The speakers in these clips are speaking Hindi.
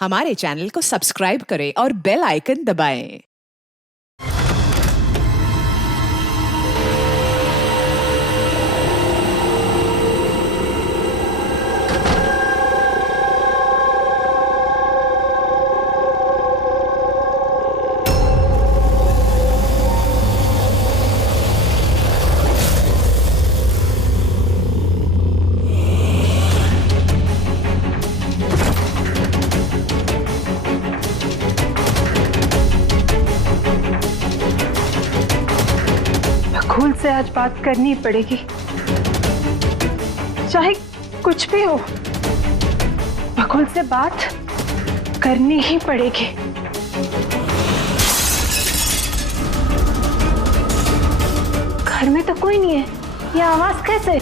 हमारे चैनल को सब्सक्राइब करें और बेल आइकन दबाएं। बकुल से आज बात करनी पड़ेगी, चाहे कुछ भी हो। बकुल से बात करनी ही पड़ेगी। घर में तो कोई नहीं है, ये आवाज कैसे?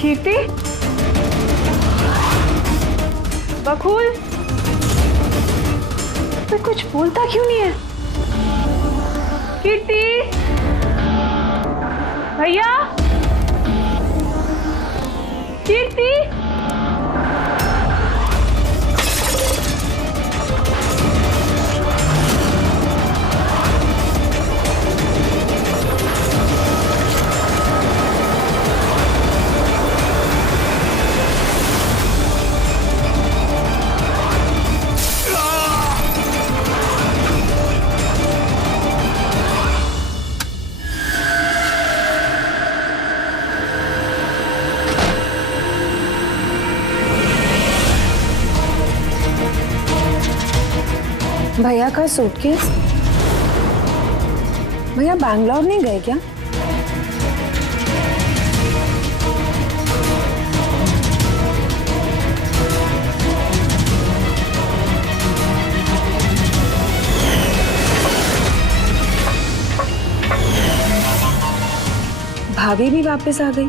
कीर्ति, बकुल, मैं कुछ बोलता क्यों नहीं है? कीर्ति, भैया, कीर्ति, भैया का सूटकेस। भैया बैंगलोर नहीं गए क्या? भाभी भी वापस आ गई।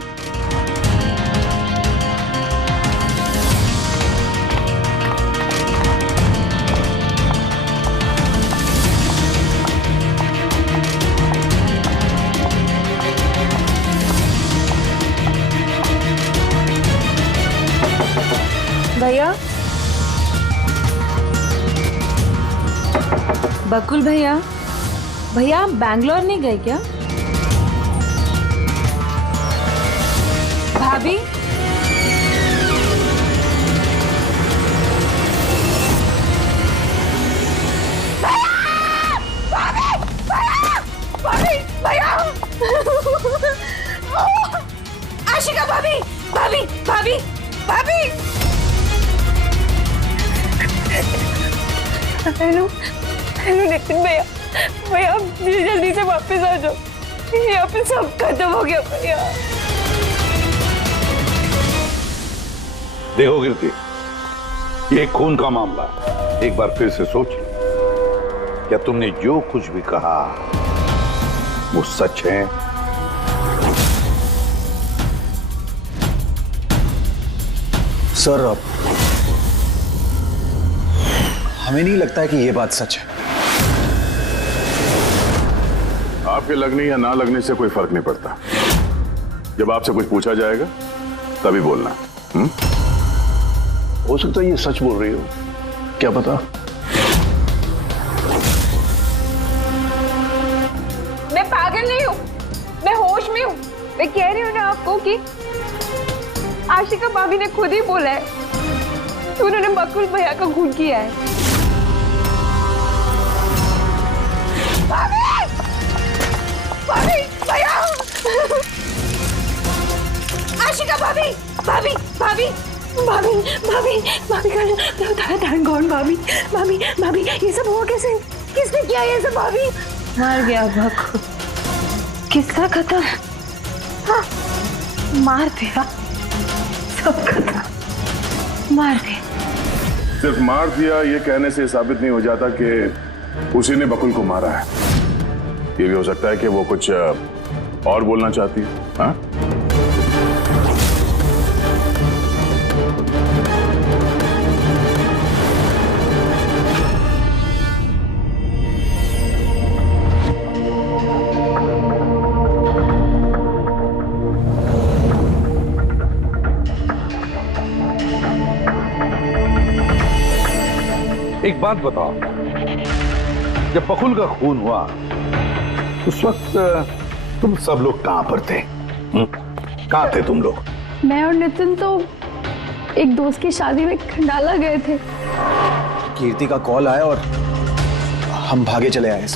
भैया, बकुल भैया, भैया आप बैंगलोर नहीं गए क्या? भाभी, आशिका भाभी, भाभी, भाभी, भाभी। हेलो, हेलो नितिन भैया, भैया आप जल्दी से वापस आ जाओ, यहाँ पे सब खत्म हो गया भैया। देखो कीर्ति, ये खून का मामला है। एक बार फिर से सोच लो, क्या तुमने जो कुछ भी कहा वो सच है? सर, हमें नहीं लगता है कि ये बात सच है। आपके लगने या ना लगने से कोई फर्क नहीं पड़ता। जब आपसे कुछ पूछा जाएगा तभी बोलना। हो सकता है ये सच बोल रही हो, क्या पता। मैं पागल नहीं हूँ, मैं होश में हूँ। मैं कह रही हूँ ना आपको कि आशिका भाभी ने खुद ही बोला है कि उन्होंने बकुल भैया का खून किया है। भाभी, भाभी, भैया, आशिका भाभी, भाभी, भाभी, भाभी, भाभी, भाभी का थैंक गॉड। भाभी, भाभी, भाभी, ये सब हुआ कैसे? किसने किया ये सब? भाभी मर गया बकुल। किसका खत्म? हाँ, मार दिया, सब खत्म, मार दिया। सिर्फ मार दिया ये कहने से साबित नहीं हो जाता कि उसी ने बकुल को मारा है। ये भी हो सकता है कि वो कुछ और बोलना चाहती है। हाँ? एक बात बताओ, जब बकुल का खून हुआ उस वक्त तुम सब लोग कहां पर थे? कहां थे तुम लोग? मैं और नितिन तो एक दोस्त की शादी में खंडाला गए थे। कीर्ति का कॉल आया और हम भागे चले आए।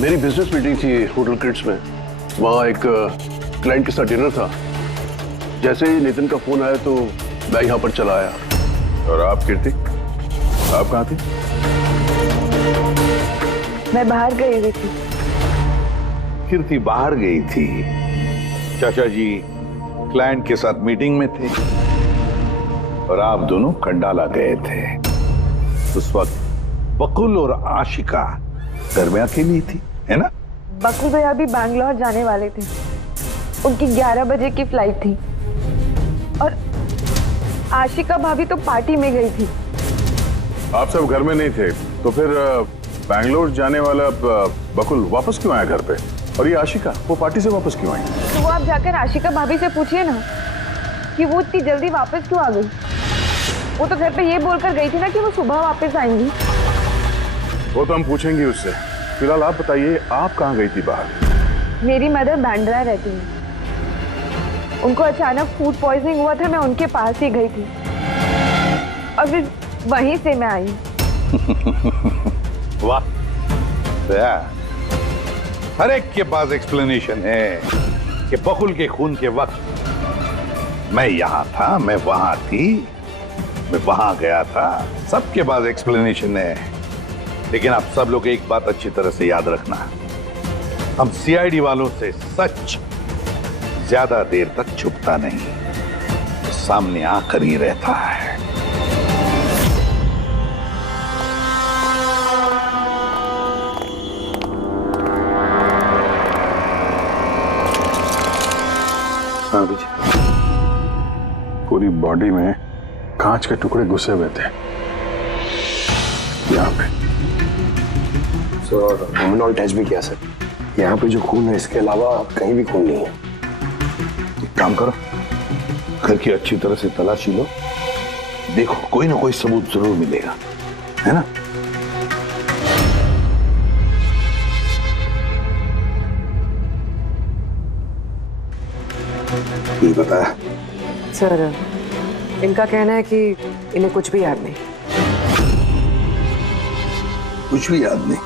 मेरी बिजनेस मीटिंग थी होटल क्रिट्स में, वहाँ एक क्लाइंट के साथ डिनर था। जैसे ही नितिन का फोन आया तो मैं यहाँ पर चला आया। और आप कीर्ति, आप कहां थी? मैं बाहर गई हुई थी। कीर्ति बाहर गई थी, चाचा जी क्लाइंट के साथ मीटिंग में थे और आप दोनों खंडाला गए थे। उस वक्त बकुल और आशिका घर में अकेली थी, है ना? बकुल भैया भी बैंगलोर जाने वाले थे, उनकी 11 बजे की फ्लाइट थी और आशिका भाभी तो पार्टी में गई थी। आप सब घर में नहीं थे तो फिर बैंगलोर जाने वाला बकुल वापस क्यों आया घर पे? और ये आशिका वो पार्टी से वापस क्यों आई? तो वो आप जाकर आशिका भाभी से पूछिए ना कि वो इतनी जल्दी वापस क्यों आ गई। वो तो घर पे ये बोलकर गई थी ना कि वो सुबह वापस आएंगी। वो तो हम पूछेंगे उससे। फिलहाल आप बताइए, आप कहाँ गई थी बाहर? मेरी मदर बांद्रा रहती है, उनको अचानक फूड पॉइजनिंग हुआ था, मैं उनके पास ही गई थी और फिर वहीं से मैं आई। वाह, हर एक के पास एक्सप्लेनेशन है कि बकुल के खून के वक्त मैं यहां था, मैं वहां थी, मैं वहां गया था। सबके पास एक्सप्लेनेशन है, लेकिन आप सब लोग एक बात अच्छी तरह से याद रखना, हम सीआईडी वालों से सच ज्यादा देर तक छुपता नहीं, सामने आकर ही रहता है। हाँ विजय, पूरी बॉडी में कांच के टुकड़े घुसे हुए थे यहाँ पे। सर ह्यूमन टेस्ट भी किया सर, यहाँ पे जो खून है इसके अलावा कहीं भी खून नहीं है। एक काम करो, घर की अच्छी तरह से तलाशी लो, देखो कोई ना कोई सबूत जरूर मिलेगा, है ना? कुछ बताया? सर इनका कहना है कि इन्हें कुछ भी याद नहीं। कुछ भी याद नहीं?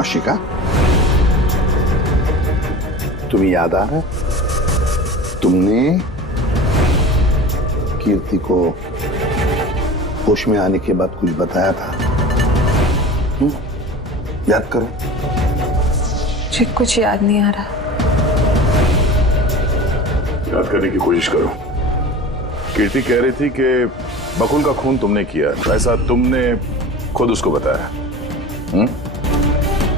आशिका, तुम्हें याद आ रहा है तुमने कीर्ति को होश में आने के बाद कुछ बताया था? याद करो। मुझे कुछ याद नहीं आ रहा। याद करने की कोशिश करो। कीर्ति कह रही थी कि बकुल का खून तुमने किया, ऐसा तुमने खुद उसको बताया?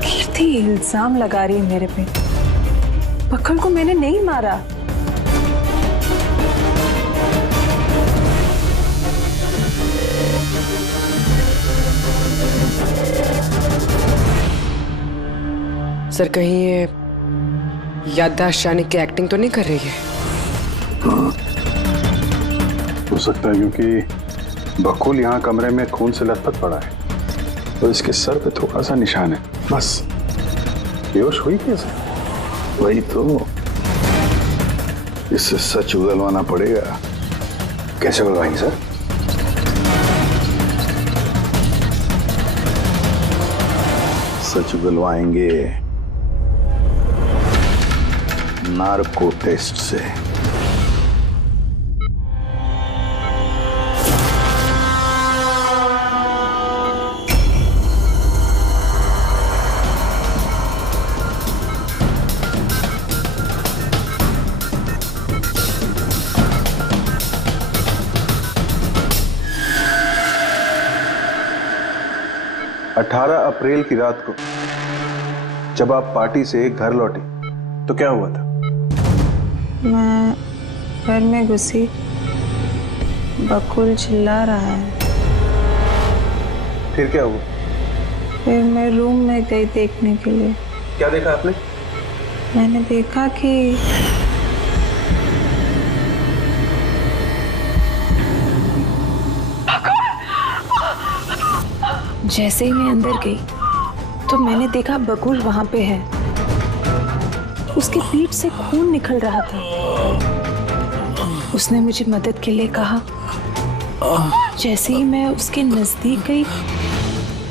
कीर्ति इल्जाम लगा रही है मेरे पे। बकुल को मैंने नहीं मारा। सर कहीं ये याददाश्त जाने की एक्टिंग तो नहीं कर रही है? हो सकता है, क्योंकि बकुल यहाँ कमरे में खून से लथपथ पड़ा है तो इसके सर पे थोड़ा सा निशान है, बस। बेहोश हुई कैसे? वही तो, इससे सच उगलवाना पड़ेगा। कैसे उगलवाएंगे सर? सच उगलवाएंगे नार्को टेस्ट से। अठारह अप्रैल की रात को जब आप पार्टी से घर लौटे तो क्या हुआ था? मैं घर में घुसी, बकुल चिल्ला रहा है। फिर क्या हुआ? फिर मैं रूम में गई देखने के लिए। क्या देखा आपने? मैंने देखा कि जैसे ही मैं अंदर गई तो मैंने देखा बकुल वहां पे है। उसके पीठ से खून निकल रहा था। उसने मुझे मदद के लिए कहा। जैसे ही मैं उसके नजदीक गई,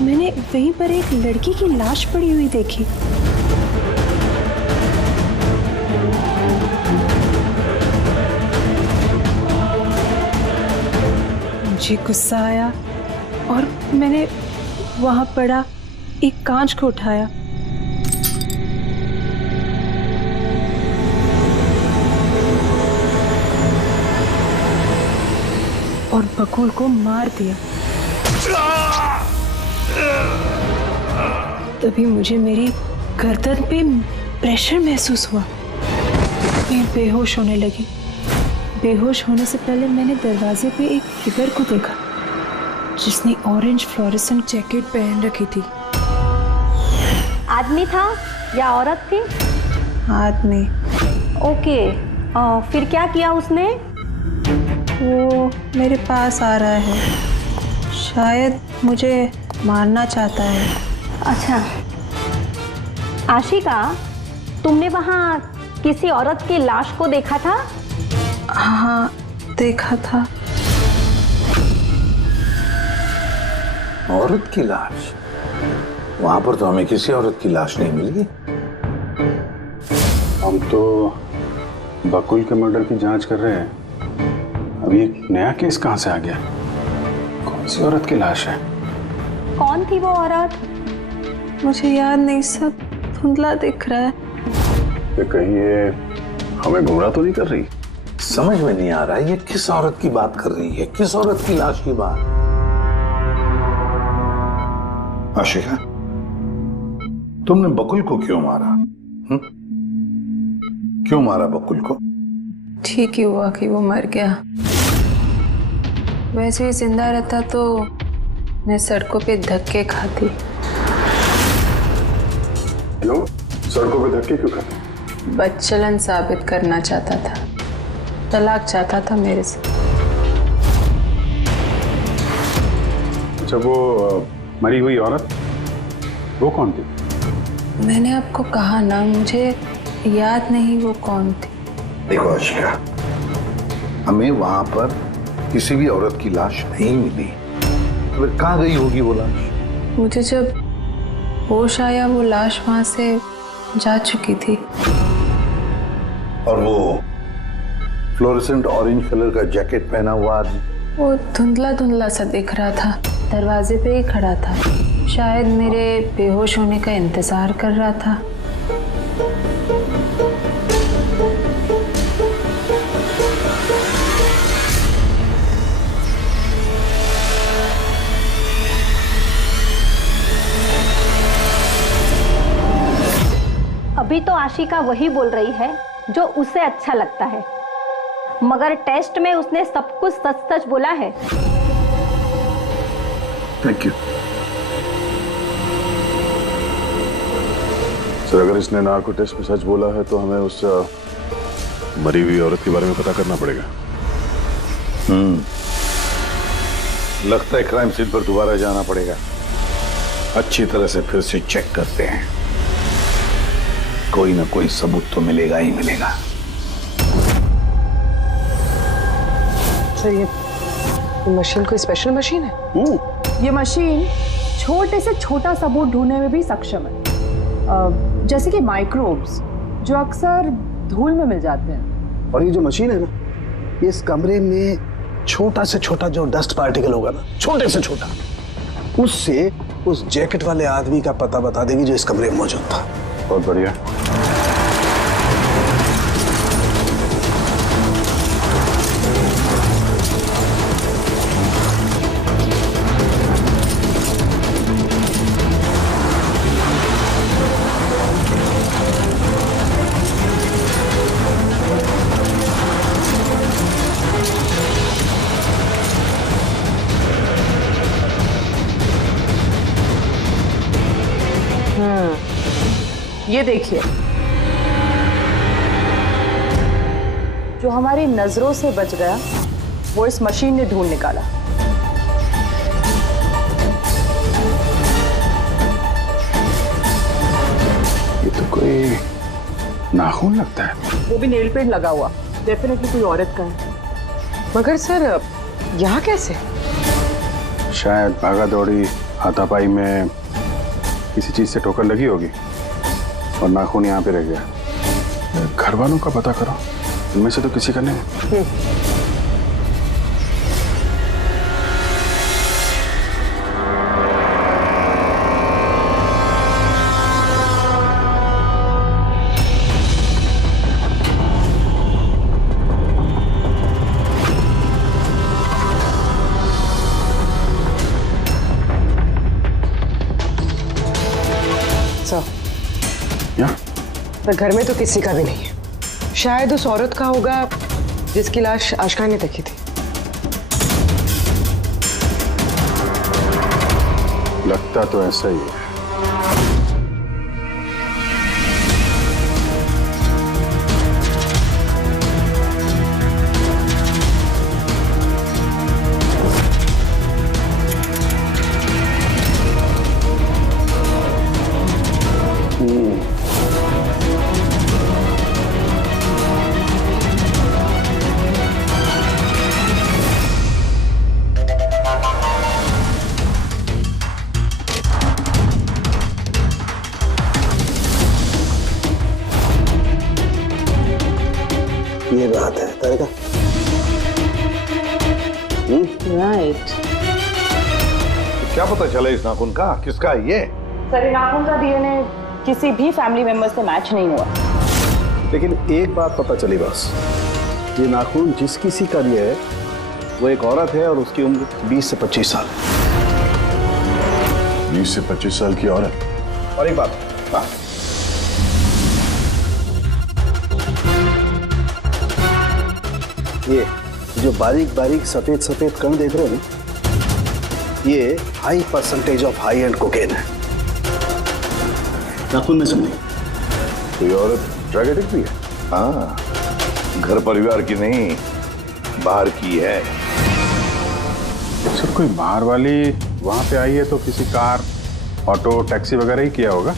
मैंने वहीं पर एक लड़की की लाश पड़ी हुई देखी। मुझे गुस्सा आया और मैंने वहां पड़ा एक कांच को उठाया। और बकुल को मार दिया। तभी मुझे मेरी गर्दन पे प्रेशर महसूस हुआ। मैं बेहोश होने लगी। बेहोश होने से पहले मैंने दरवाजे पे एक फिगर को देखा जिसने ऑरेंज फ्लोरेसेंट जैकेट पहन रखी थी। आदमी था या औरत थी? आदमी। ओके, फिर क्या किया उसने? वो मेरे पास आ रहा है। शायद मुझे मारना चाहता है। अच्छा आशिका, तुमने वहाँ किसी औरत की लाश को देखा था? हाँ, देखा था। औरत की लाश? वहां पर तो हमें किसी औरत की लाश नहीं मिली। हम तो बकुल के मर्डर की जांच कर रहे हैं। अभी एक नया केस कहां से आ गया? कौन सी औरत की लाश है? कौन थी वो औरत? मुझे याद नहीं, सब धुंधला दिख रहा है। कि कहीं ये हमें गुमराह तो नहीं कर रही? समझ में नहीं आ रहा है ये किस औरत की बात कर रही है, किस औरत की लाश की बात। आशिका, तुमने बकुल को क्यों मारा? क्यों मारा बकुल को? ठीक ही हुआ कि वो मर गया। वैसे ही जिंदा रहता तो मैं सड़कों पे धक्के खाती। हेलो, सड़कों पे धक्के क्यों खाते? बदचलन साबित करना चाहता था। तलाक चाहता था मेरे से। अच्छा, वो मरी हुई औरत, वो कौन थी? मैंने आपको कहा ना, मुझे याद नहीं वो कौन थी। देखो आशिका, हमें वहां पर किसी भी औरत की लाश नहीं मिली। फिर कहाँ गई होगी वो लाश? मुझे जब होश आया वो लाश वहां से जा चुकी थी। और वो फ्लोरेसेंट ऑरेंज कलर का जैकेट पहना हुआ आदमी? वो धुंधला धुंधला सा दिख रहा था। दरवाजे पे ही खड़ा था। शायद मेरे बेहोश होने का इंतजार कर रहा था। अभी तो आशिका वही बोल रही है जो उसे अच्छा लगता है, मगर टेस्ट में उसने सब कुछ सच सच बोला है। Thank you sir. अगर इसने नार्को टेस्ट में सच बोला है तो हमें उस मरी हुई औरत के बारे में पता करना पड़ेगा। लगता है क्राइम सीन पर दोबारा जाना पड़ेगा। अच्छी तरह से फिर से चेक करते हैं। कोई ना कोई सबूत तो मिलेगा ही मिलेगा। सर ये मशीन कोई स्पेशल मशीन है? ये मशीन छोटे से छोटा सबूत ढूंढने में भी सक्षम है, जैसे कि माइक्रोब्स जो अक्सर धूल में मिल जाते हैं। और ये जो मशीन है ना, ये इस कमरे में छोटा से छोटा जो डस्ट पार्टिकल होगा ना, छोटे से छोटा, उससे उस जैकेट वाले आदमी का पता बता देगी जो इस कमरे में मौजूद था। बहुत बढ़िया। ये देखिए, जो हमारी नजरों से बच गया वो इस मशीन ने ढूंढ निकाला। कोई नाखून लगता है। वो भी नेल पेंट लगा हुआ, डेफिनेटली कोई औरत का है। मगर सर यहाँ कैसे? शायद भागा दौड़ी हाथापाई में किसी चीज से ठोकर लगी होगी और नाखून यहाँ पे रह गया। घर वालों का पता करो, इनमें से तो किसी का नहीं। पर घर में तो किसी का भी नहीं है। शायद उस औरत का होगा जिसकी लाश आशिका ने देखी थी। लगता तो ऐसा ही है। ये बात है तारिका। राइट। क्या पता चला इस नाखून का किसका है ये? सर, नाखून का डीएनए किसी भी फैमिली मेंबर से मैच नहीं हुआ। लेकिन एक बात पता चली बस, ये नाखून जिस किसी का भी है वो एक औरत है और उसकी उम्र 20 से 25 साल है। 20 से 25 साल की औरत। और एक बात, हाँ, ये जो बारीक बारीक सफेद सफेद कण देख रहे हो ना, ये high percentage of high and cocaine है नाखून में। सुनिए, कोई औरत ड्रग एडिक्ट भी है? हाँ, घर परिवार की नहीं, बाहर की है। सर कोई बाहर वाली वहां पे आई है तो किसी कार, ऑटो, टैक्सी वगैरह ही किया होगा।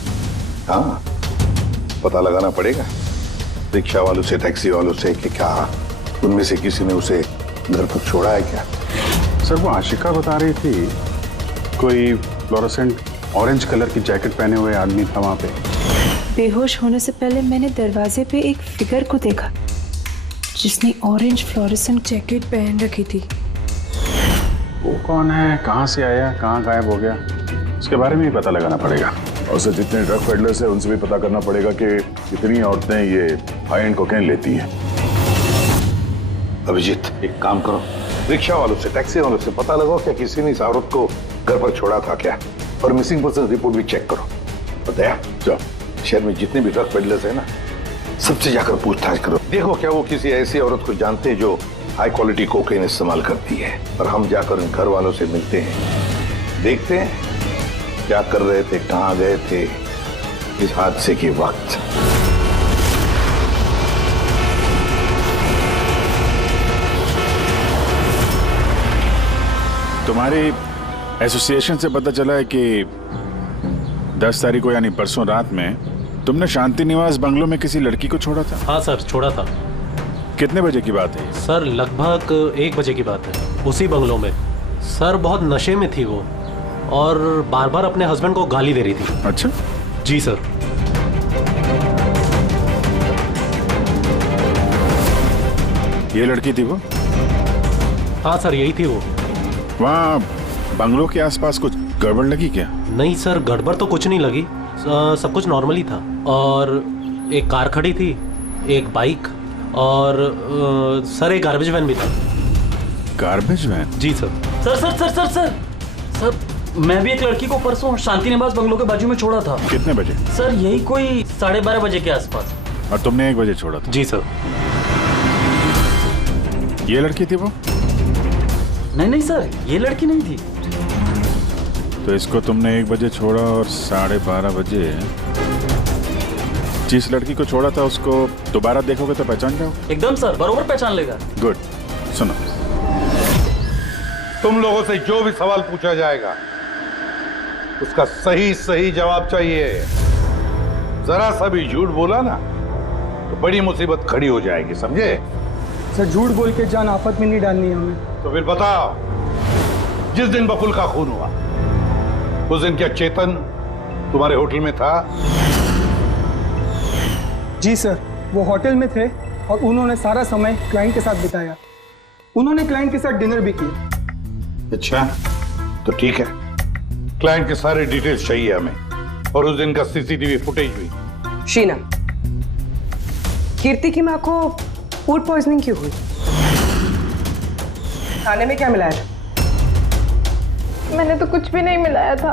हाँ, पता लगाना पड़ेगा रिक्शा वालों से, टैक्सी वालों से कि क्या उनमें से किसी ने उसे घर पर छोड़ा है क्या। सर वो आशिका बता रही थी कोई फ्लोरोसेंट ऑरेंज कलर की जैकेट पहने हुए आदमी था वहां पे। बेहोश होने से पहले मैंने दरवाजे पे एक फिगर को देखा जिसने ऑरेंज फ्लोरोसेंट जैकेट पहन रखी थी। वो कौन है, कहाँ से आया, कहाँ गायब हो गया, उसके बारे में भी पता लगाना पड़ेगा। और सर जितने ड्रग पेडलर्स हैं उनसे भी पता करना पड़ेगा कि कितनी औरतें ये हाई एंड कोकेन लेती हैं। अभिजीत, एक काम करो, रिक्शा वालों से, टैक्सी वालों से पता लगाओ क्या किसी ने इस औरत को घर पर छोड़ा था क्या, और मिसिंग पर्सन रिपोर्ट भी चेक करो। और दया, जाओ शहर में जितने भी ड्रग पेडलर्स हैं ना, सबसे जाकर पूछताछ करो। देखो क्या वो किसी ऐसी औरत को जानते हैं जो हाई क्वालिटी कोकेन इस्तेमाल करती है। और हम जाकर उन घर वालों से मिलते हैं, देखते हैं क्या कर रहे थे, कहाँ गए थे इस हादसे के वक्त। तुम्हारी एसोसिएशन से पता चला है कि 10 तारीख को यानी परसों रात में तुमने शांति निवास बंगलों में किसी लड़की को छोड़ा था। हाँ सर, छोड़ा था। कितने बजे की बात है? सर लगभग 1 बजे की बात है, उसी बंगलों में। सर बहुत नशे में थी वो और बार बार अपने हस्बैंड को गाली दे रही थी। अच्छा जी सर। ये लड़की थी वो? हाँ सर, यही थी वो। वहाँ बंगलों के आसपास कुछ गड़बड़ लगी क्या? नहीं सर, गड़बड़ तो कुछ नहीं लगी, सब कुछ नॉर्मली था। और एक कार खड़ी थी, एक बाइक और सर एक गार्बेज वैन भी था। Garbage van? जी sir. Sir sir sir sir sir sir मैं भी एक लड़की को परसों शांति निवास बंगलों के बाजू में छोड़ा था। कितने बजे? सर यही कोई 12:30 बजे के आसपास। और तुमने 1 बजे छोड़ा था? जी सर। ये लड़की थी वो? नहीं नहीं सर, ये लड़की नहीं थी। तो इसको तुमने 1 बजे छोड़ा और 12:30 बजे जिस लड़की को छोड़ा था उसको दोबारा देखोगे तो पहचान जाओगे? एकदम सर, बरोबर पहचान लेगा। गुड। सुनो, तुम लोगों से जो भी सवाल पूछा जाएगा उसका सही सही जवाब चाहिए। जरा सा भी झूठ बोला ना तो बड़ी मुसीबत खड़ी हो जाएगी, समझे? सर झूठ बोल के जान आफत में नहीं डालनी है हमें। तो फिर बताओ, जिस दिन बकुल का खून हुआ उस दिन क्या चेतन तुम्हारे होटल में था? जी सर, वो होटल में थे और उन्होंने सारा समय क्लाइंट के साथ बिताया। उन्होंने क्लाइंट के साथ डिनर भी किया। अच्छा, तो ठीक है, क्लाइंट के सारे डिटेल्स चाहिए हमें और उस दिन का सीसीटीवी फुटेज भी। शीना, कीर्ति की माँ को फूड पॉइजनिंग क्यों हुई? खाने में क्या मिलाया था? मैंने तो कुछ भी नहीं मिलाया था।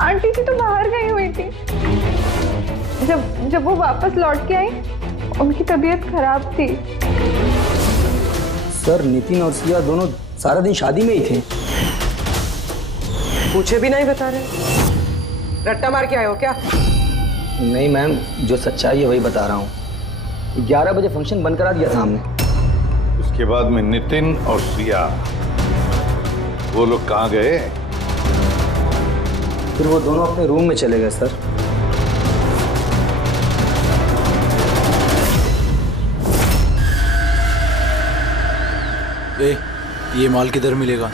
आंटी जी तो बाहर गई हुई थी। जब वो वापस लौट के आई उनकी तबीयत खराब थी। सर नितिन और सिया दोनों सारा दिन शादी में ही थे। पूछे भी नहीं बता रहे। रट्टा मार के आए हो क्या? नहीं मैम, जो सच्चाई है वही बता रहा हूँ। 11 बजे फंक्शन बंद करा दिया था हमने। उसके बाद में नितिन और सिया वो लोग कहाँ गए? फिर वो दोनों अपने रूम में चले गए सर। ये माल किधर मिलेगा?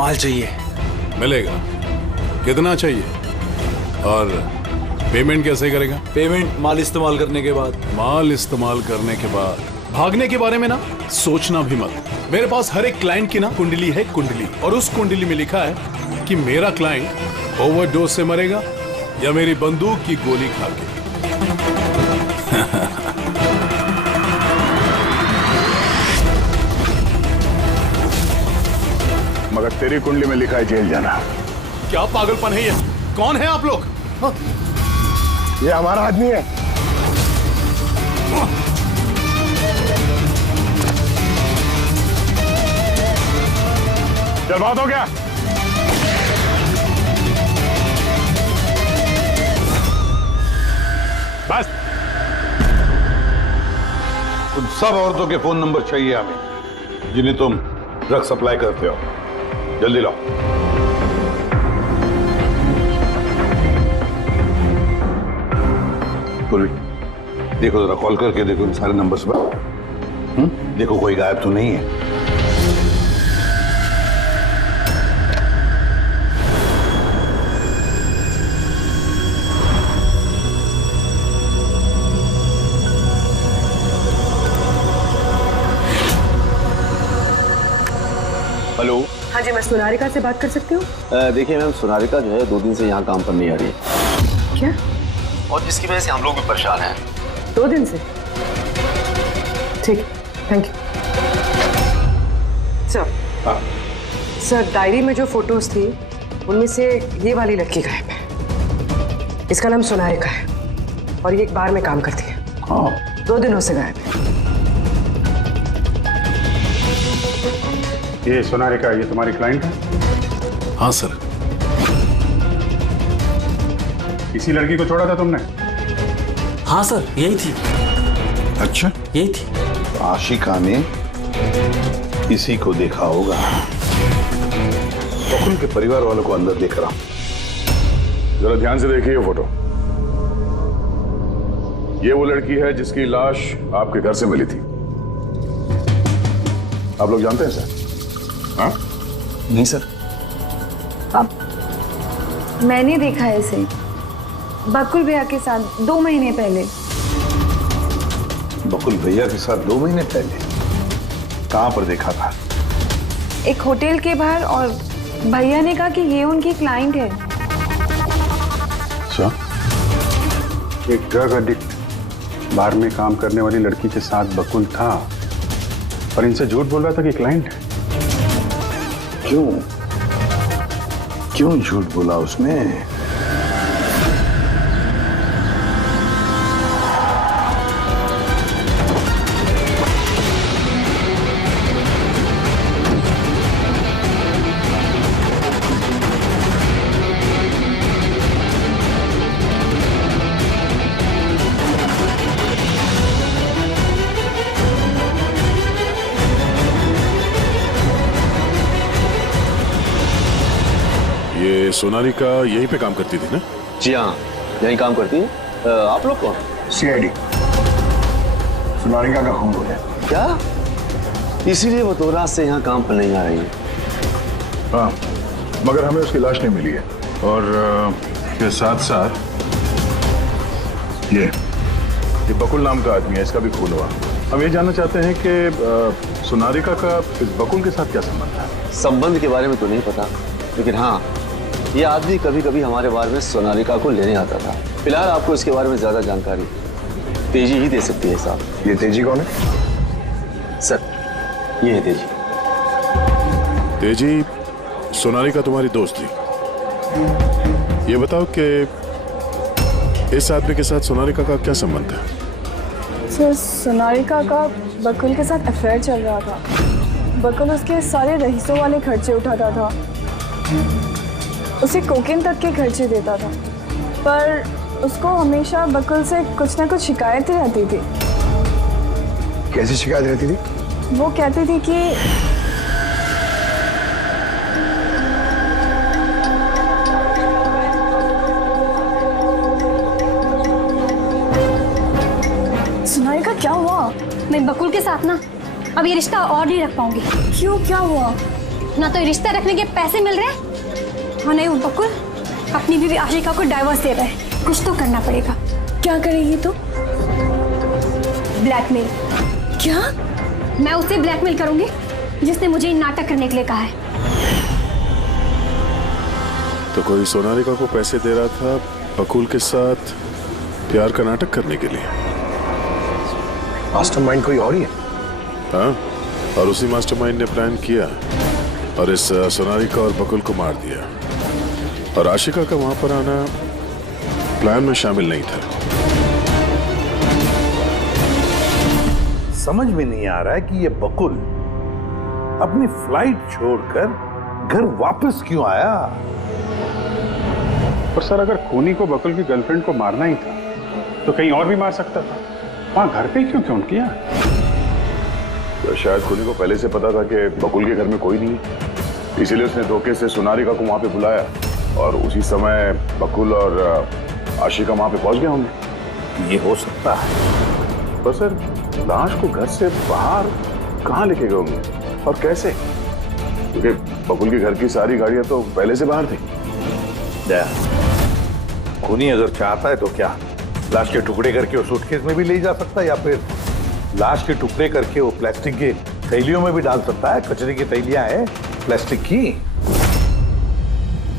माल चाहिए। मिलेगा। कितना चाहिए और पेमेंट कैसे करेगा? पेमेंट माल इस्तेमाल करने के बाद। माल इस्तेमाल करने के बाद? भागने के बारे में ना सोचना भी मत। मेरे पास हर एक क्लाइंट की ना कुंडली है, कुंडली, और उस कुंडली में लिखा है कि मेरा क्लाइंट ओवरडोज से मरेगा या मेरी बंदूक की गोली खा के। मगर तेरी कुंडली में लिखा है जेल जाना। क्या पागलपन है ये? कौन है आप लोग? ये हमारा आदमी है। चल, बात हो गया। बस। उन सब औरतों के फोन नंबर चाहिए हमें जिन्हें तुम ड्रग सप्लाई करते हो। जल्दी लाओ। देखो जरा, कॉल करके देखो इन सारे नंबर्स पर। देखो कोई गायब तो नहीं है। हेलो। हाँ जी, मैं सोनारिका से बात कर सकती हूँ? देखिए मैम, सोनारिका जो है 2 दिन से यहाँ काम पर नहीं आ रही है। क्या? और जिसकी वजह से हम लोग भी परेशान हैं। 2 दिन से? ठीक, thank you sir. Sir, diary में जो फोटोज थी उनमें से ये वाली लड़की गायब है। इसका नाम सोनारिका है और ये एक बार में काम करती है। 2 दिनों से गायब है। ये सोनारिका, ये तुम्हारी क्लाइंट है? हाँ सर। इसी लड़की को छोड़ा था तुमने? हाँ सर, यही थी। अच्छा, यही थी। तो आशिका ने इसी को देखा होगा। बकुल के परिवार वालों को अंदर देख रहा हूं। जरा ध्यान से देखिए ये फोटो। ये वो लड़की है जिसकी लाश आपके घर से मिली थी। आप लोग जानते हैं सर? हाँ? नहीं सर। मैंने देखा है इसे बकुल भैया के साथ 2 महीने पहले। बकुल भैया के साथ 2 महीने पहले? कहां पर देखा था? एक होटल के बाहर, और भैया ने कहा कि ये उनकी क्लाइंट है। अच्छा, एक ड्रग एडिक्ट बार में काम करने वाली लड़की के साथ बकुल था और इनसे झूठ बोल रहा था कि क्लाइंट है। क्यों झूठ बोला उसने? ये सोनाली का यहीं पे काम करती थी ना? जी हाँ, यहीं काम करती है। आप लोग कौन? सीआईडी। सोनालिका का खून हो गया। क्या? इसीलिए वो 2 रात से यहाँ काम पर नहीं आ रही है। हाँ, मगर हमें उसकी लाश नहीं मिली है। और के साथ साथ ये बकुल नाम का आदमी है, इसका भी खून हुआ। हम ये जानना चाहते हैं कि सोनालिका का इस बकुल के साथ क्या संबंध है? संबंध के बारे में तो नहीं पता, लेकिन हाँ, ये आदमी कभी कभी हमारे बारे में सोनालिका को लेने आता था। फिलहाल आपको इसके बारे में ज्यादा जानकारी तेजी ही दे सकती है साहब। ये तेजी कौन है? सर, ये है तेजी। तेजी, सोनालिका तुम्हारी दोस्त थी। ये बताओ कि इस आदमी के साथ सोनालिका का क्या संबंध है? सर, सोनालिका का बकुल के साथ अफेयर चल रहा था। बकुल उसके सारे रईसों वाले खर्चे उठाता था, उसे कोकेन तक के खर्चे देता था, पर उसको हमेशा बकुल से कुछ ना कुछ शिकायतें रहती थी। कैसी शिकायत रहती थी? वो कहती थी कि सोनालिका क्या हुआ? मैं बकुल के साथ ना अब ये रिश्ता और नहीं रख पाऊंगी। क्यों, क्या हुआ? ना तो रिश्ता रखने के पैसे मिल रहे और नहीं वो बकुल अपनी बीवी आशिका को डाइवोर्स दे रहा है। कुछ तो करना पड़ेगा। क्या करेगी तू? ब्लैकमेल। क्या? मैं उसे ब्लैकमेल करूंगी जिसने मुझे नाटक करने के लिए कहा है। तो कोई सोनालिका को पैसे दे रहा था बकुल के साथ प्यार का नाटक करने के लिए। मास्टरमाइंड कोई और ही है? हाँ, और उसी मास्टरमाइंड ने प्लान किया और इस सोनालिका और बकुल को मार दिया। और आशिका का वहां पर आना प्लान में शामिल नहीं था। समझ में नहीं आ रहा है कि ये बकुल अपनी फ्लाइट छोड़कर घर वापस क्यों आया। और सर, अगर खूनी को बकुल की गर्लफ्रेंड को मारना ही था तो कहीं और भी मार सकता था। वहां घर पे क्यों किया? तो शायद खूनी को पहले से पता था कि बकुल के घर में कोई नहीं है, इसीलिए उसने धोखे से सोनालिका को वहां पे बुलाया और उसी समय बकुल और आशिका वहां पे पहुंच गए होंगे। ये हो सकता है। तो सर, लाश को घर से बाहर कहाँ लेके गए होंगे और कैसे? क्योंकि बकुल के घर की सारी गाड़ियां तो पहले से बाहर थी। खूनी अगर चाहता है तो क्या लाश के टुकड़े करके वो सूटकेस में भी ले जा सकता है, या फिर लाश के टुकड़े करके वो प्लास्टिक के थैलियों में भी डाल सकता है। कचरे की थैलियां हैं प्लास्टिक की।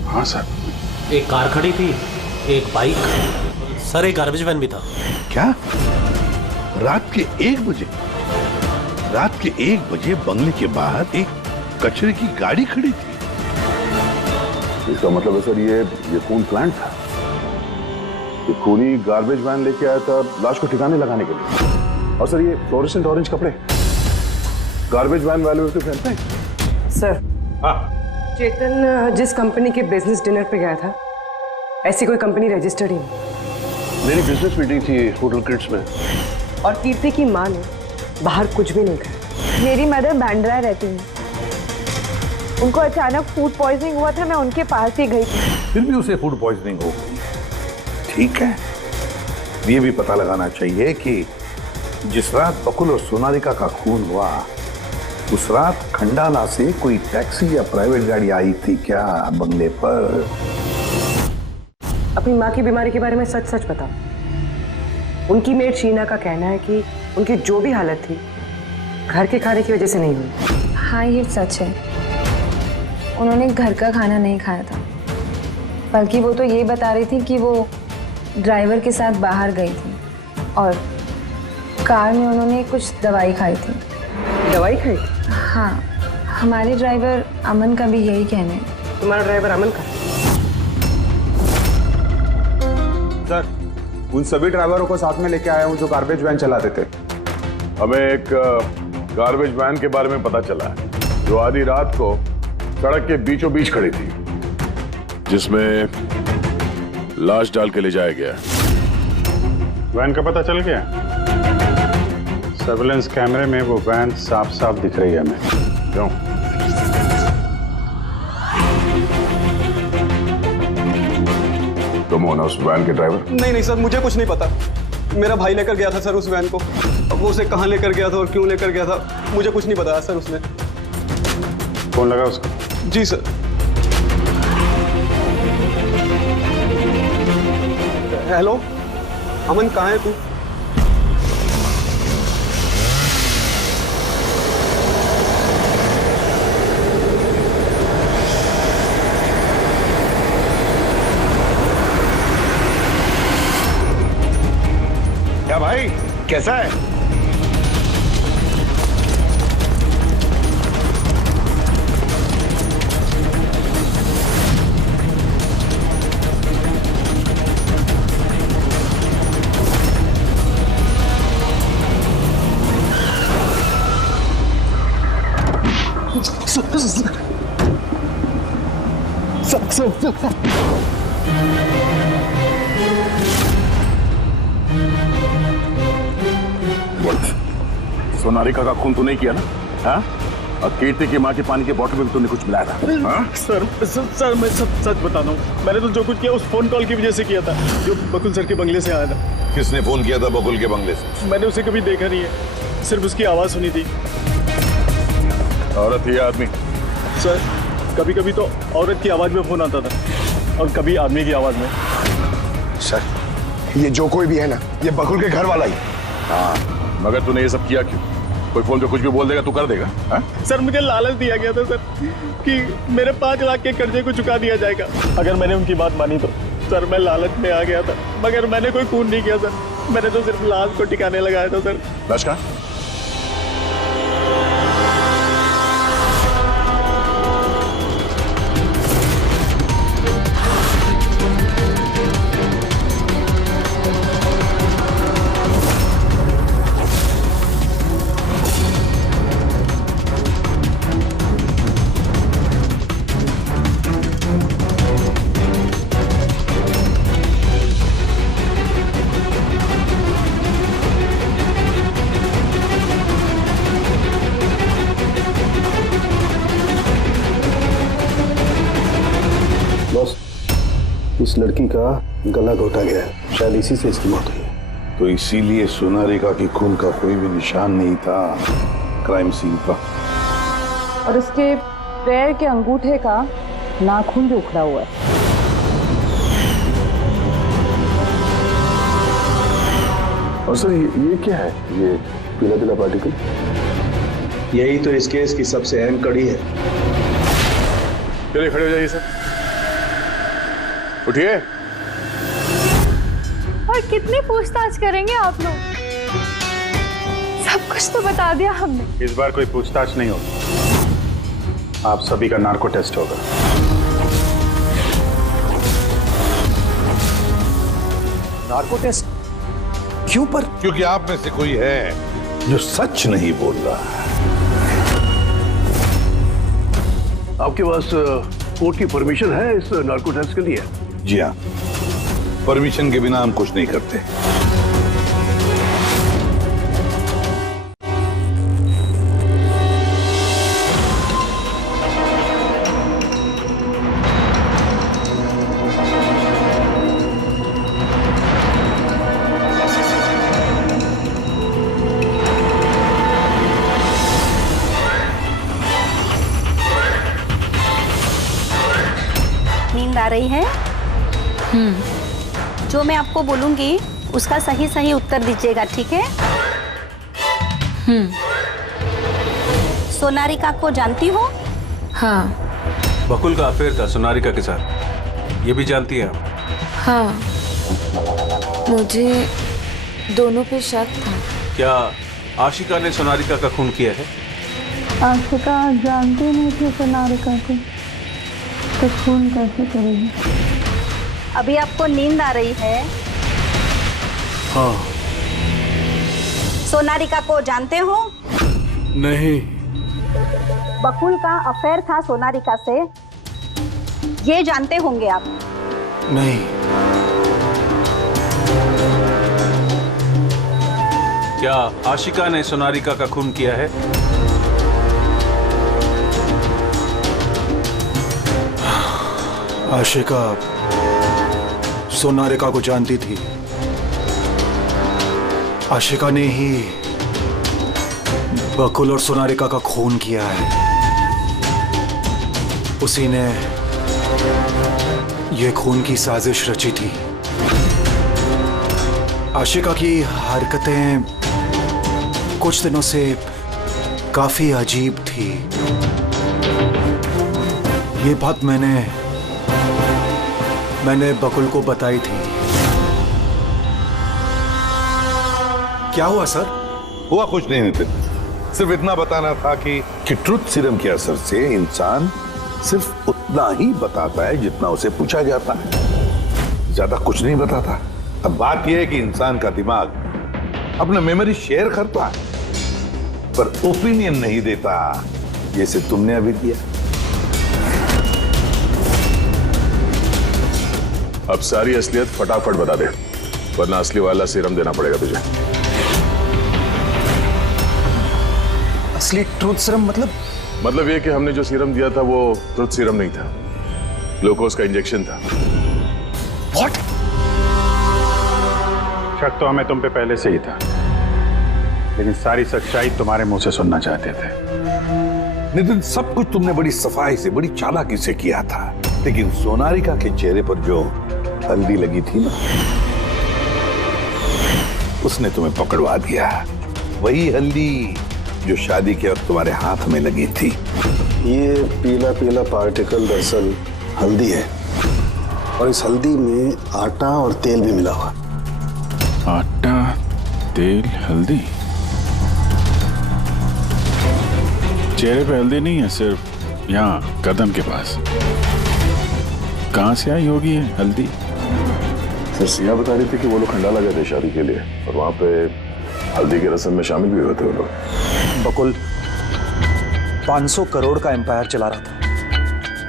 हाँ सर। एक कार खड़ी थी, एक बाइक, सर एक गार्बेज वैन भी था। क्या? रात के 1 बजे? रात के 1 बजे बंगले के बाहर एक कचरे की गाड़ी खड़ी थी? इसका मतलब है सर ये खून प्लांट था। ये खूनी गार्बेज वैन लेके आया था लाश को ठिकाने लगाने के लिए। और सर, ये फ्लोरेसेंट ऑरेंज कपड़े गार्बेज वैन वाले तो पहनते हैं। सर, चेतन जिस कंपनी के बिजनेस डिनर पे गया था, ऐसी कोई कंपनी रजिस्टर्ड ही नहीं। मेरी बिजनेस मीटिंग थी होटल क्रिट्स में। और कीर्ति की माँ ने बाहर कुछ भी नहीं खाया। मेरी मदर बांद्रा रहती है, उनको अचानक फूड पॉइजनिंग हुआ था, मैं उनके पास ही गई थी। फिर भी उसे फूड पॉइजनिंग हो गई। ठीक है, ये भी पता लगाना चाहिए कि जिस रात बकुल और सोनालिका का खून हुआ उस रात खंडाला से कोई टैक्सी या प्राइवेट गाड़ी आई थी क्या बंगले पर? अपनी माँ की बीमारी के बारे में सच सच बताओ। उनकी मेड शीना का कहना है कि उनकी जो भी हालत थी घर के खाने की वजह से नहीं हुई। हाँ, ये सच है। उन्होंने घर का खाना नहीं खाया था, बल्कि वो तो ये बता रही थी कि वो ड्राइवर के साथ बाहर गई थी और कार में उन्होंने कुछ दवाई खाई थी। दवाई खाई? हाँ, हमारे ड्राइवर अमन का भी यही कहना है। तुम्हारा ड्राइवर अमन का? सर, उन सभी ड्राइवरों को साथ में लेके आया हूँ जो गार्बेज वैन चलाते थे। हमें एक गार्बेज वैन के बारे में पता चला है जो आधी रात को सड़क के बीचों बीच खड़ी थी, जिसमें लाश डाल के ले जाया गया। वैन का पता चल गया? सर्विलेंस कैमरे में वो वैन साफ साफ दिख रही है हमें। क्यों? तुम हो ना उस वैन के ड्राइवर? नहीं सर, मुझे कुछ नहीं पता। मेरा भाई लेकर गया था सर उस वैन को। अब वो उसे कहाँ लेकर गया था और क्यों लेकर गया था मुझे कुछ नहीं बताया सर उसने। फोन लगा उसका? जी सर। हेलो अमन, कहाँ है तू? क्या भाई, कैसा है? सोनारिका का खून तो नहीं किया ना? हाँ? और कीर्ति की माँ के पानी के बोतल में भी तुमने कुछ मिलाया था? हाँ? सर मैं सच बता रहा हूँ। मैंने तो जो कुछ किया उस फोन कॉल की वजह से किया था जो बकुल सर के बंगले से आया था। किसने फोन किया था बकुल के बंगले से? मैंने उसे कभी देखा नहीं है, सिर्फ उसकी आवाज सुनी थी। औरत ही आदमी? सर कभी कभी तो औरत की आवाज में फोन आता था और कभी आदमी की आवाज में। सर, ये जो कोई भी है ना, ये बकुल के घर वाला ही। हाँ, मगर तूने ये सब किया क्यों? कोई फोन पे कुछ भी बोल देगा तू कर देगा? हाँ? सर मुझे लालच दिया गया था सर कि मेरे 5 लाख के कर्जे को चुका दिया जाएगा अगर मैंने उनकी बात मानी तो। सर मैं लालच में आ गया था, मगर मैंने कोई खून नहीं किया सर। मैंने तो सिर्फ लाश को ठिकाने लगाया था सर। लाश कहाँ? इस लड़की का गला घोटा गया है, शायद इसी से इसकी मौत हुई है। तो इसीलिए सोनारिका की खून का कोई भी निशान नहीं था क्राइम सीन पर। और उसके पैर के अंगूठे का नाखून भी उखड़ा हुआ है। और सर ये क्या है? ये पीला पीला पार्टिकल? यही तो इस केस की सबसे अहम कड़ी है। चलिए खड़े हो जाइए सर, उठिए। और कितनी पूछताछ करेंगे आप लोग? सब कुछ तो बता दिया हमने। इस बार कोई पूछताछ नहीं होगी, आप सभी का नार्को टेस्ट होगा। Narco test? क्यों पर? क्योंकि आप में से कोई है जो सच नहीं बोल रहा। आपके पास कोर्ट की परमिशन है इस नार्को टेस्ट के लिए? जी हाँ, परमिशन के बिना हम कुछ नहीं करते। नींद आ रही है? जो मैं आपको बोलूंगी उसका सही सही उत्तर दीजिएगा, ठीक है? सोनारिका को जानती हो? हाँ। बकुल का अफेयर था सोनारिका के साथ, ये भी जानती है आप? हाँ, मुझे दोनों पे शक था। क्या आशिका ने सोनारिका का खून किया है? आशिका जानती नहीं थी सोनारिका को, तो खून कैसे करेगी? अभी आपको नींद आ रही है? हाँ। सोनारिका को जानते हो? नहीं। बकुल का अफेयर था सोनारिका से, ये जानते होंगे आप? नहीं। क्या आशिका ने सोनारिका का खून किया है? आशिका सोनारिका को जानती थी। आशिका ने ही बकुल और सोनारिका का खून किया है। उसी ने यह खून की साजिश रची थी। आशिका की हरकतें कुछ दिनों से काफी अजीब थी। ये बात मैंने बकुल को बताई थी। क्या हुआ सर? हुआ कुछ नहीं नितिन, सिर्फ इतना बताना था कि ट्रुथ सीरम के असर से इंसान सिर्फ उतना ही बताता है जितना उसे पूछा जाता है, ज्यादा कुछ नहीं बताता। अब बात यह है कि इंसान का दिमाग अपना मेमोरी शेयर करता है पर ओपिनियन नहीं देता, जैसे तुमने अभी दिया। अब सारी असलियत फटाफट बता दे, वरना असली वाला सीरम देना पड़ेगा तुझे। असली ट्रूथ सीरम मतलब ये कि हमने जो सीरम दिया था वो ट्रूथ सीरम नहीं था, ग्लूकोज का इंजेक्शन था। व्हाट? शक तो हमें तुम पे पहले से ही था, लेकिन सारी सच्चाई तुम्हारे मुंह से सुनना चाहते थे। नितिन, सब कुछ तुमने बड़ी सफाई से, बड़ी चालाकी से किया था, लेकिन सोनारिका के चेहरे पर जो हल्दी लगी थी ना, उसने तुम्हें पकड़वा दिया। वही हल्दी जो शादी के वक्त तुम्हारे हाथ में लगी थी। ये पीला पीला पार्टिकल दरअसल हल्दी है, और इस हल्दी में आटा और तेल भी मिला हुआ। आटा, तेल, हल्दी। चेहरे पे हल्दी नहीं है, सिर्फ यहाँ कदम के पास। कहाँ से आई होगी ये हल्दी? सर सिया बता रही थी कि वो लोग खंडाला गए थे शादी के लिए, और वहां पे हल्दी के रस्म में शामिल भी हुए थे वो लोग। बकुल 500 करोड़ का एम्पायर चला रहा था,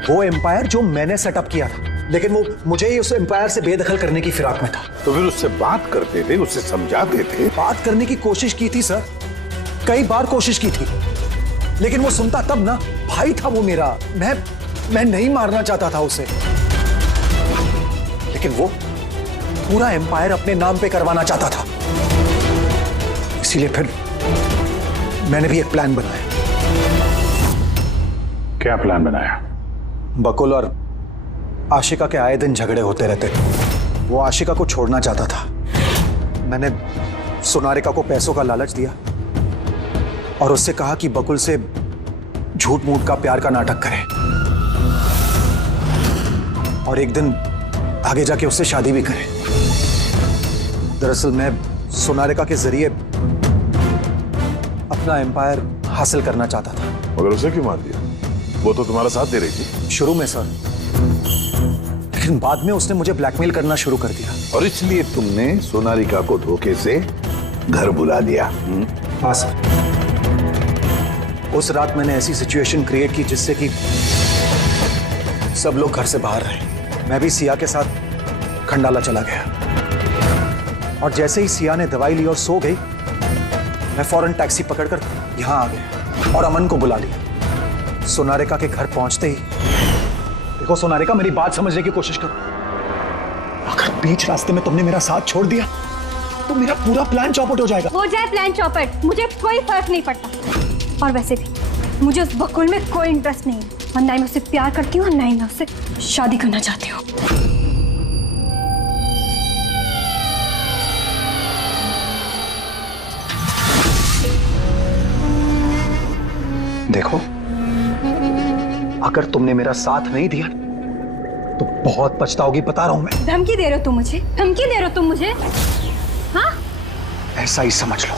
वो एम्पायर जो मैंने सेटअप किया था, लेकिन वो मुझे ही उस एम्पायर से बेदखल करने की फिराक में था। तो फिर उससे बात करते थे, उससे समझाते थे। बात करने की कोशिश की थी सर, कई बार कोशिश की थी, लेकिन वो सुनता तब ना। भाई था वो मेरा, मैं नहीं मारना चाहता था उसे, लेकिन वो पूरा एम्पायर अपने नाम पे करवाना चाहता था। इसीलिए फिर मैंने भी एक प्लान बनाया। क्या प्लान बनाया? बकुल और आशिका के आए दिन झगड़े होते रहते थे। वो आशिका को छोड़ना चाहता था। मैंने सोनारिका को पैसों का लालच दिया और उससे कहा कि बकुल से झूठ मूठ का प्यार का नाटक करे, और एक दिन आगे जाके उससे शादी भी करे। दरअसल मैं सोनारिका के जरिए अपना एम्पायर हासिल करना चाहता था। मगर उसे क्यों मार दिया? वो तो तुम्हारा साथ दे रही थी। शुरू में सर, लेकिन बाद में उसने मुझे ब्लैकमेल करना शुरू कर दिया। और इसलिए तुमने सोनारिका को धोखे से घर बुला दिया। हाँ सर, उस रात मैंने ऐसी सिचुएशन क्रिएट की जिससे कि सब लोग घर से बाहर रहे। मैं भी सिया के साथ खंडाला चला गया, और जैसे ही सिया ने दवाई ली और सो गई, मैं फौरन टैक्सी पकड़कर यहां आ गया और अमन को बुला लिया। सोनारिका के घर पहुंचते ही, देखो सोनारिका, मेरी बात समझने की कोशिश करो। अगर बीच रास्ते में तुमने मेरा साथ छोड़ दिया तो मेरा पूरा प्लान चौपट हो जाएगा। हो जाए प्लान चौपट, मुझे कोई फर्क नहीं पड़ता। और वैसे भी मुझे उस बकुल में कोई इंटरेस्ट नहीं है, और ना ही मैं उससे प्यार करती हूँ और ना ही मैं उससे शादी करना चाहती हूँ। देखो, अगर तुमने मेरा साथ नहीं दिया तो बहुत पछताओगी, बता रहा हूं मैं। धमकी दे रहे हो तुम मुझे? धमकी दे रहे हो तुम मुझे? हाँ? ऐसा ही समझ लो।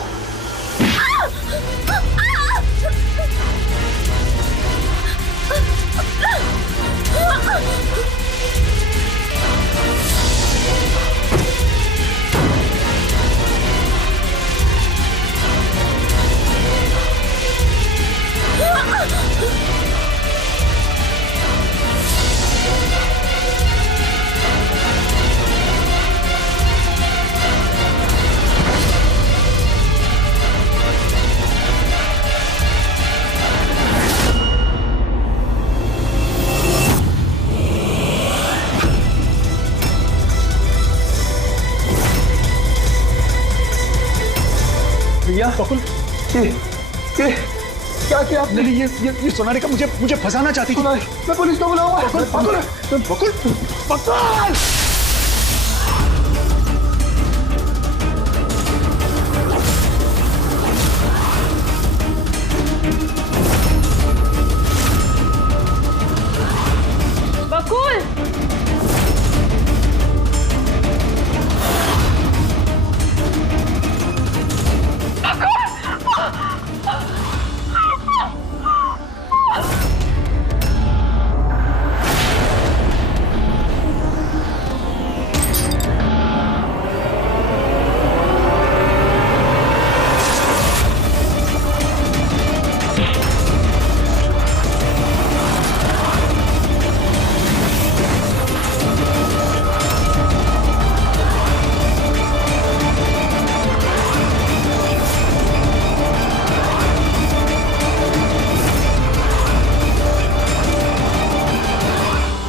भैया बकुल, ये क्या किया आपने? ये सोनालिका मुझे फंसाना चाहती थी। मैं पुलिस को बुलाऊंगा। बकुल बकुल बकुल बकुल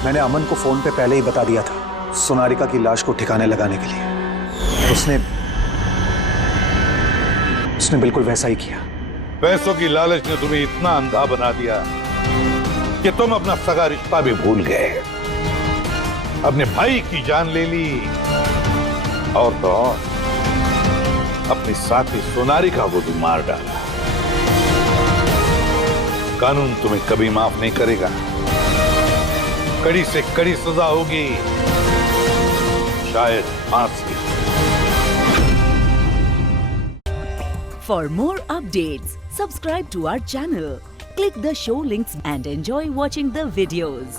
मैंने अमन को फोन पे पहले ही बता दिया था सोनालिका की लाश को ठिकाने लगाने के लिए। उसने बिल्कुल वैसा ही किया। पैसों की लालच ने तुम्हें इतना अंधा बना दिया कि तुम अपना सगा रिश्ता भी भूल गए, अपने भाई की जान ले ली और तो और अपनी साथी सोनालिका को भी मार डाला। कानून तुम्हें कभी माफ नहीं करेगा, कड़ी से कड़ी सजा होगी, शायद फांसी। For more updates, subscribe to our channel, click the show links and enjoy watching the videos.